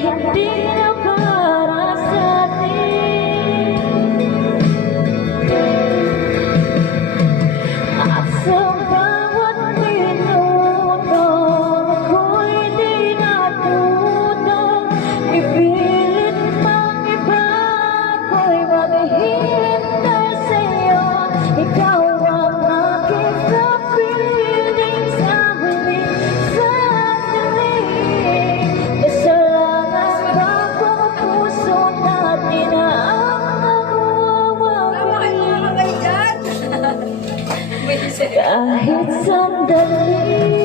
hindi na para sa atin. At sa bawat minuto ako'y di natuto, ipilit mang iba ako'y maghihintay sa'yo. Ikaw ang aking kapiling sa huling sandali. Kasalangan ba kung puso natin ang nawawagi? Kahit sandali.